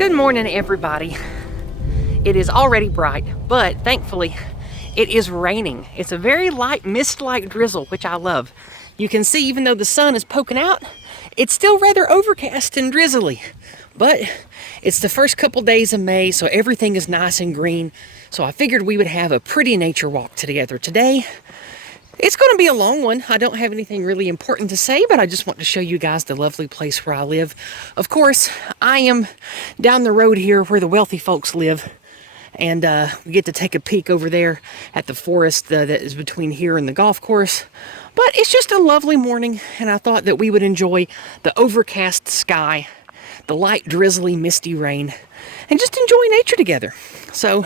Good morning, everybody. It is already bright, but thankfully it is raining. It's a very light mist-like drizzle, which I love. You can see even though the sun is poking out, it's still rather overcast and drizzly. But it's the first couple days of May, so everything is nice and green. So I figured we would have a pretty nature walk together today. It's going to be a long one. I don't have anything really important to say, but I just want to show you guys the lovely place where I live. Of course, I am down the road here where the wealthy folks live. And we get to take a peek over there at the forest that is between here and the golf course. But it's just a lovely morning, and I thought that we would enjoy the overcast sky, the light, drizzly, misty rain, and just enjoy nature together. So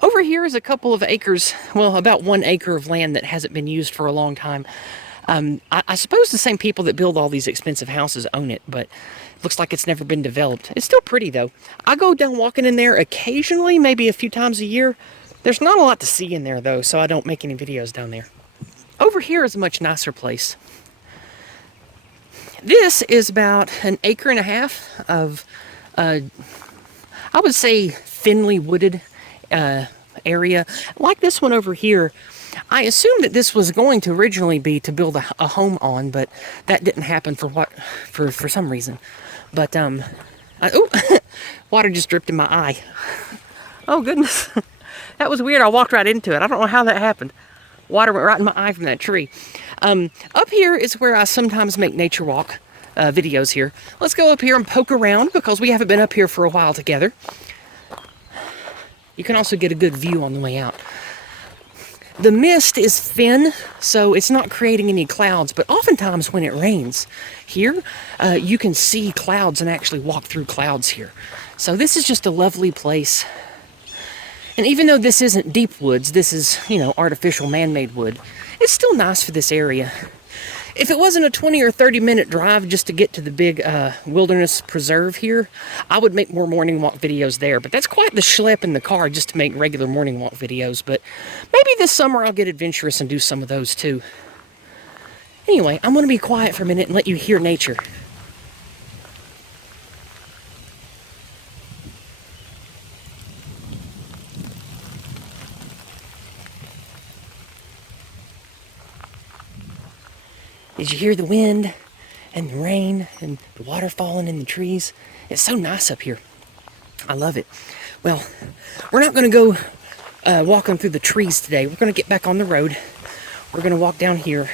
over here is a couple of acres, well, about 1 acre of land that hasn't been used for a long time. I suppose the same people that build all these expensive houses own it, but it looks like it's never been developed. It's still pretty, though. I go down walking in there occasionally, maybe a few times a year. There's not a lot to see in there, though, so I don't make any videos down there. Over here is a much nicer place. This is about 1.5 acres of, I would say, thinly wooded area. Like this one over here, I assumed that this was going to originally be to build a home on, but that didn't happen for some reason. But water just dripped in my eye. Oh goodness, that was weird. I walked right into it. I don't know how that happened. Water went right in my eye from that tree. Up here is where I sometimes make nature walk videos here. Let's go up here and poke around because we haven't been up here for a while together. You can also get a good view on the way out. The mist is thin, so it's not creating any clouds, but oftentimes when it rains here, you can see clouds and actually walk through clouds here. So this is just a lovely place. And even though this isn't deep woods, this is, artificial man-made wood, it's still nice for this area. If it wasn't a 20 or 30 minute drive just to get to the big wilderness preserve here, I would make more morning walk videos there. But that's quite the schlep in the car just to make regular morning walk videos. But maybe this summer I'll get adventurous and do some of those too. Anyway, I'm going to be quiet for a minute and let you hear nature. Did you hear the wind and the rain and the water falling in the trees? It's so nice up here. I love it. Well, we're not going to go walking through the trees today. We're going to get back on the road. We're going to walk down here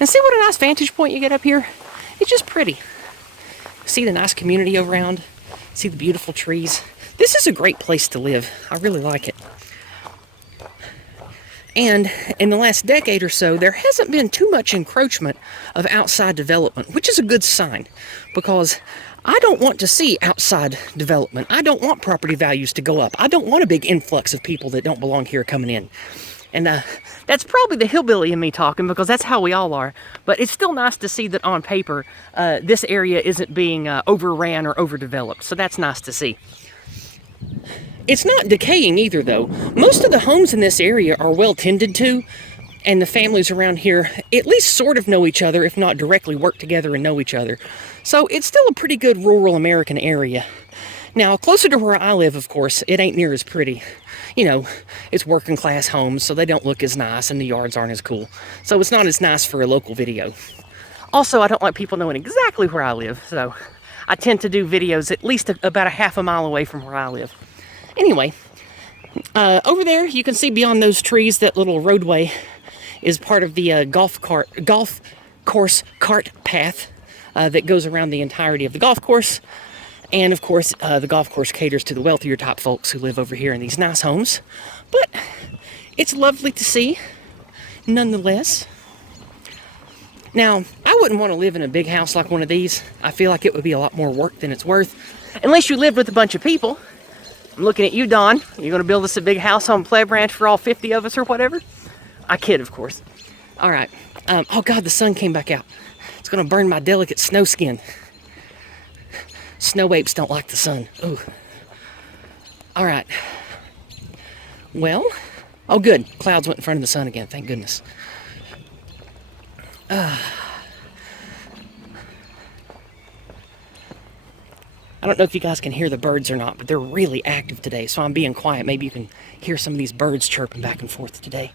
and see what a nice vantage point you get up here. It's just pretty. See the nice community around. See the beautiful trees. This is a great place to live. I really like it. And in the last decade or so, there hasn't been too much encroachment of outside development, which is a good sign, because I don't want to see outside development. I don't want property values to go up. I don't want a big influx of people that don't belong here coming in. And that's probably the hillbilly in me talking, because that's how we all are. But it's still nice to see that on paper, this area isn't being overran or overdeveloped. So that's nice to see. It's not decaying either, though. Most of the homes in this area are well tended to, and the families around here at least sort of know each other, if not directly work together and know each other. So it's still a pretty good rural American area. Now, closer to where I live, of course, it ain't near as pretty. It's working class homes, so they don't look as nice, and the yards aren't as cool. So it's not as nice for a local video. Also, I don't like people knowing exactly where I live, so I tend to do videos at least about a half a mile away from where I live. Anyway, over there you can see beyond those trees that little roadway is part of the golf course cart path that goes around the entirety of the golf course. And of course, the golf course caters to the wealthier type folks who live over here in these nice homes. But it's lovely to see, nonetheless. Now, I wouldn't want to live in a big house like one of these. I feel like it would be a lot more work than it's worth, unless you lived with a bunch of people. I'm looking at you, Don. You're going to build us a big house on Pleb Ranch for all 50 of us or whatever? I kid, of course. All right. Oh, God, the sun came back out. It's going to burn my delicate snow skin. Snow apes don't like the sun. Ooh. All right. Well, oh, good. Clouds went in front of the sun again. Thank goodness. I don't know if you guys can hear the birds or not, but they're really active today, so I'm being quiet. Maybe you can hear some of these birds chirping back and forth today.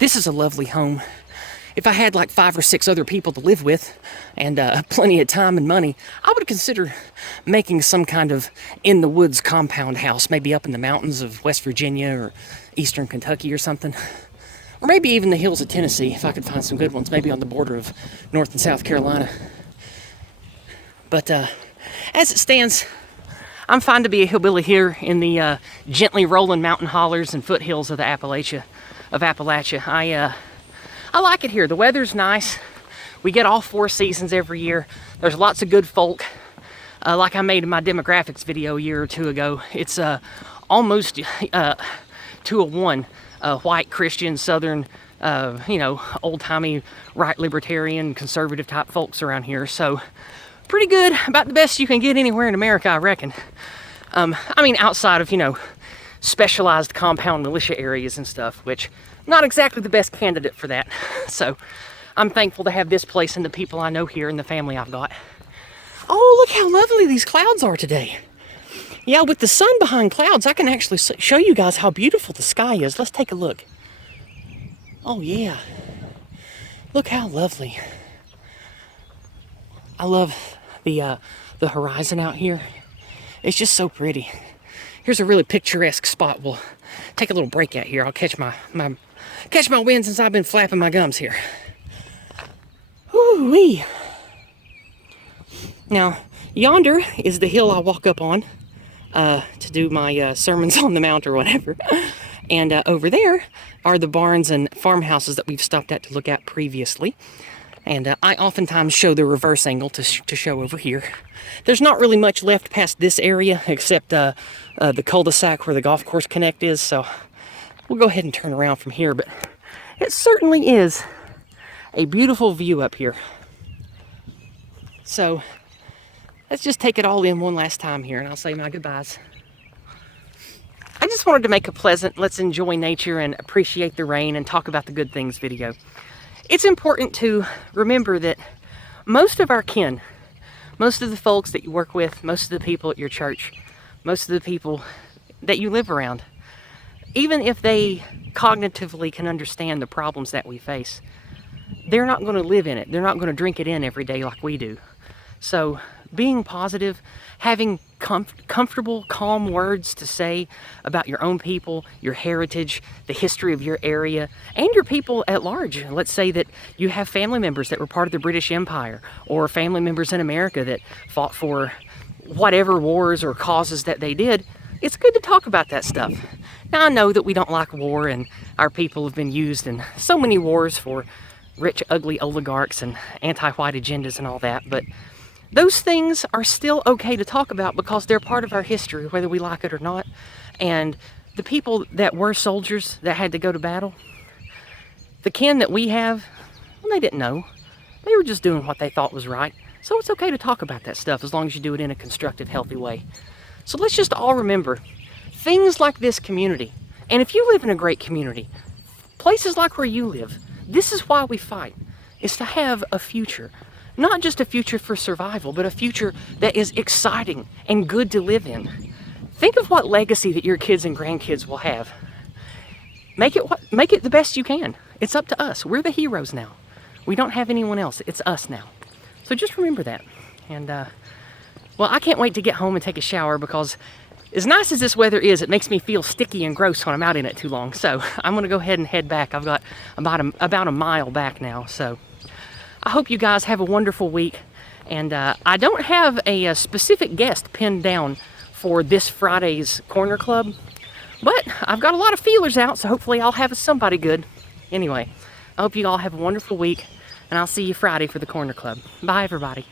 This is a lovely home. If I had like 5 or 6 other people to live with and plenty of time and money, I would consider making some kind of in-the-woods compound house, maybe up in the mountains of West Virginia or eastern Kentucky or something. Or maybe even the hills of Tennessee, if I could find some good ones, maybe on the border of North and South Carolina. But as it stands, I'm fine to be a hillbilly here in the gently rolling mountain hollers and foothills of the Appalachia. I like it here. The weather's nice. We get all 4 seasons every year. There's lots of good folk. Like I made in my demographics video a year or 2 ago. It's almost 2-1. White, Christian, Southern, old-timey, right libertarian, conservative type folks around here. So pretty good. About the best you can get anywhere in America, I reckon. Outside of, specialized compound militia areas and stuff, which not exactly the best candidate for that. So I'm thankful to have this place and the people I know here and the family I've got. Oh, look how lovely these clouds are today. Yeah, with the sun behind clouds, I can actually show you guys how beautiful the sky is. Let's take a look. Oh, yeah. Look how lovely. I love the horizon out here. It's just so pretty. Here's a really picturesque spot. We'll take a little break out here. I'll catch my wind since I've been flapping my gums here. Woo-wee. Now, yonder is the hill I walk up on to do my sermons on the mount or whatever. And over there are the barns and farmhouses that we've stopped at to look at previously. And I oftentimes show the reverse angle to show over here. There's not really much left past this area except the cul-de-sac where the golf course connect is, so we'll go ahead and turn around from here. But it certainly is a beautiful view up here. So let's just take it all in one last time here, and I'll say my goodbyes. I just wanted to make a pleasant, let's enjoy nature and appreciate the rain and talk about the good things video. It's important to remember that most of our kin, most of the folks that you work with, most of the people at your church, most of the people that you live around, even if they cognitively can understand the problems that we face, they're not going to live in it. They're not going to drink it in every day like we do. So being positive, having comfortable, calm words to say about your own people, your heritage, the history of your area, and your people at large. Let's say that you have family members that were part of the British Empire, or family members in America that fought for whatever wars or causes that they did. It's good to talk about that stuff. Now, I know that we don't like war, and our people have been used in so many wars for rich, ugly oligarchs and anti-white agendas and all that, but those things are still okay to talk about because they're part of our history, whether we like it or not. And the people that were soldiers that had to go to battle, the kin that we have, well, they didn't know. They were just doing what they thought was right. So it's okay to talk about that stuff as long as you do it in a constructive, healthy way. So let's just all remember things like this community. And if you live in a great community, places like where you live, this is why we fight, is to have a future. Not just a future for survival, but a future that is exciting and good to live in. Think of what legacy that your kids and grandkids will have. Make it the best you can. It's up to us. We're the heroes now. We don't have anyone else. It's us now. So just remember that. And, well, I can't wait to get home and take a shower because as nice as this weather is, it makes me feel sticky and gross when I'm out in it too long. So I'm going to go ahead and head back. I've got about a mile back now, so I hope you guys have a wonderful week, and I don't have a specific guest pinned down for this Friday's Corner Club, but I've got a lot of feelers out, so hopefully I'll have somebody good. Anyway, I hope you all have a wonderful week, and I'll see you Friday for the Corner Club. Bye, everybody.